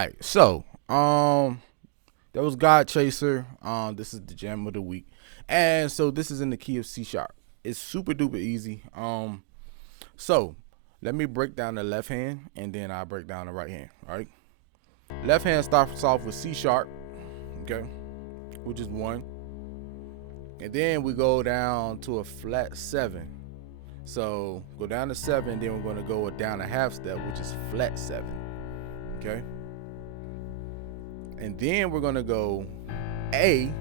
right, so that was God Chaser. This is the jam of the week, and so this is in the key of C sharp. It's super duper easy. So let me break down the left hand, and then I'll break down the right hand. All right. Left hand starts off with C sharp, okay, which is 1, and then we go down to a flat 7. So go down to 7, then we're going to go down a half step, which is flat 7, okay. And then we're gonna go A.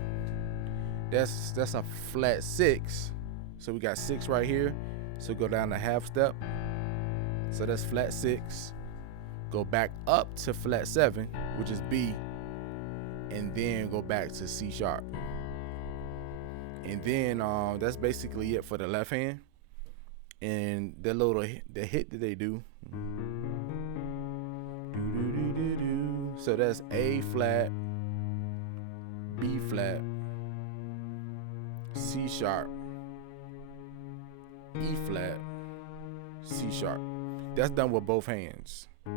That's a flat 6. So we got 6 right here. So go down a half step. So that's flat 6. Go back up to flat 7, which is B, and then go back to C sharp. And then that's basically it for the left hand. And the hit that they do. So that's A flat, B flat, C sharp, E flat, C sharp. That's done with both hands. You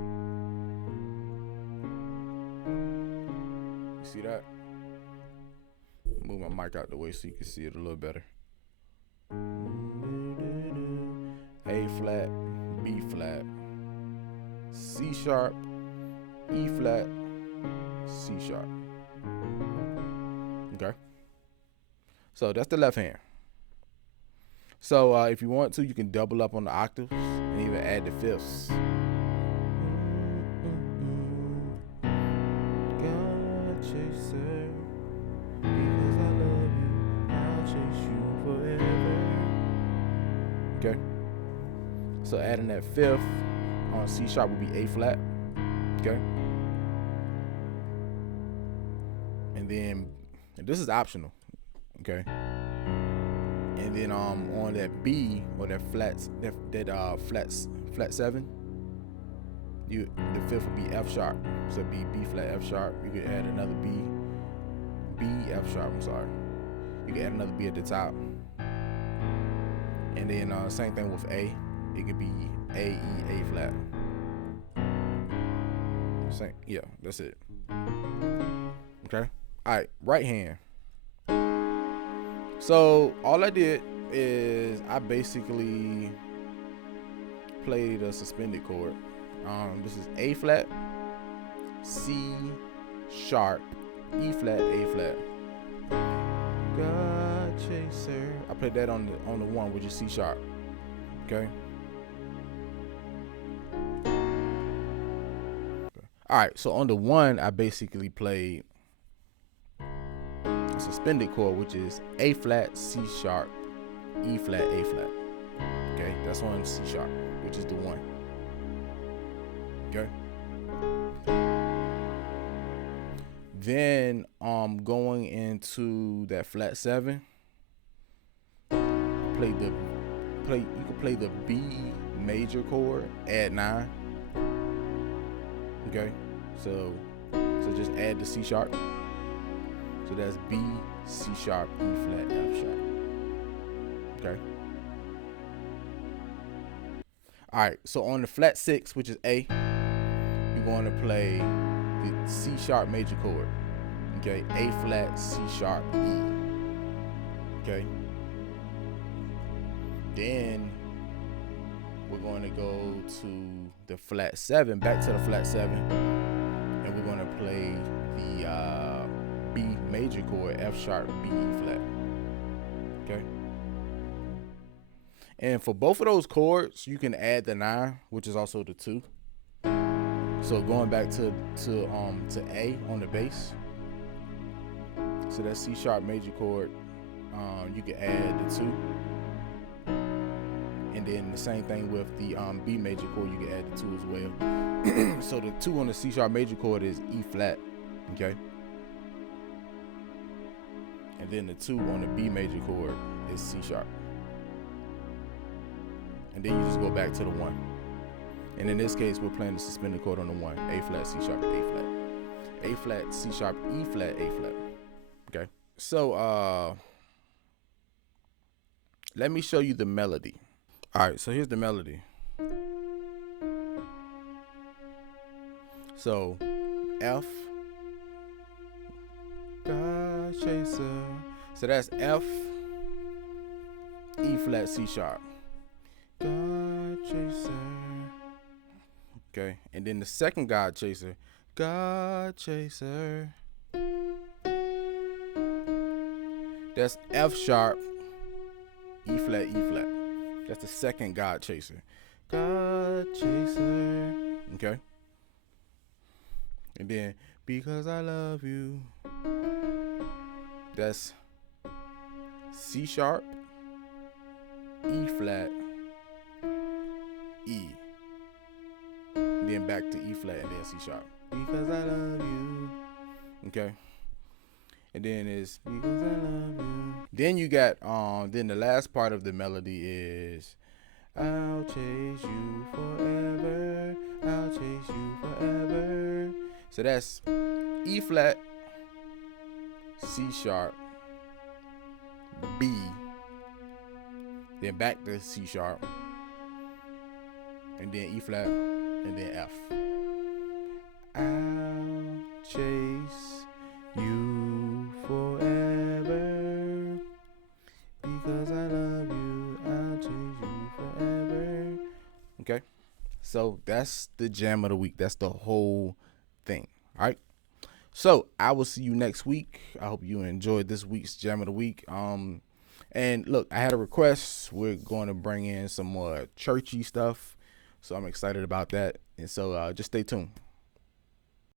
see that? Move my mic out the way so you can see it a little better. A flat, B flat, C sharp, E flat, C sharp. Okay. So that's the left hand. So if you want to, you can double up on the octaves and even add the fifths. God chaser, because I love you, I'll chase you forever. Okay. So adding that fifth on C sharp would be A flat. Okay. And then, and this is optional, okay. And then on that B or that flats, flat 7, the fifth would be F sharp. So it'd be B flat F sharp. You could add another B F sharp. I'm sorry. You could add another B at the top. And then same thing with A. It could be A E A flat. Same, yeah, that's it. Okay. All right, right hand. So all I did is I basically played a suspended chord. This is A flat, C sharp, E flat, A flat. God chaser. I played that on the 1, which is C sharp. Okay. All right. So on the 1, I basically played suspended chord, which is A flat, C sharp, E flat, A flat. Okay, that's on C sharp, which is the 1. Okay. Then going into that flat 7, you can play the B major chord, add 9. Okay, so just add the C sharp. So that's B, C sharp, E flat, F sharp. Okay. All right. So on the flat 6, which is A, you're going to play the C sharp major chord. Okay. A flat, C sharp, E. Okay. Then we're going to go to the flat 7, back to the flat 7, and we're going to play the B major chord, F sharp, B, E flat. Okay. And for both of those chords, you can add the 9, which is also the 2. So going back to A on the bass. So that C sharp major chord, you can add the 2. And then the same thing with the B major chord, you can add the 2 as well. So the 2 on the C sharp major chord is E flat. Okay. And then the 2 on the B major chord is C sharp. And then you just go back to the 1. And in this case, we're playing the suspended chord on the 1. A flat, C sharp, A flat. A flat, C sharp, E flat, A flat. Okay. So let me show you the melody. All right, so here's the melody. So F, God Chaser. So that's F, E flat, C sharp, God Chaser. Okay, and then the second God Chaser, God Chaser. That's F sharp, E flat, E flat. That's the second God Chaser. God Chaser. Okay. And then Because I Love You. That's C sharp, E flat, E. Then back to E flat and then C sharp. Because I love you. Okay. And then it's Because I Love You. Then you got then the last part of the melody is I'll chase you forever. I'll chase you forever. So that's E flat, C sharp, B, then back to C sharp, and then E flat, and then F. I'll chase you forever because I love you. I'll chase you forever. Okay, so that's the jam of the week. That's the whole thing. All right. So I will see you next week. I hope you enjoyed this week's jam of the week. And look, I had a request. We're going to bring in some more churchy stuff, so I'm excited about that. And so just stay tuned.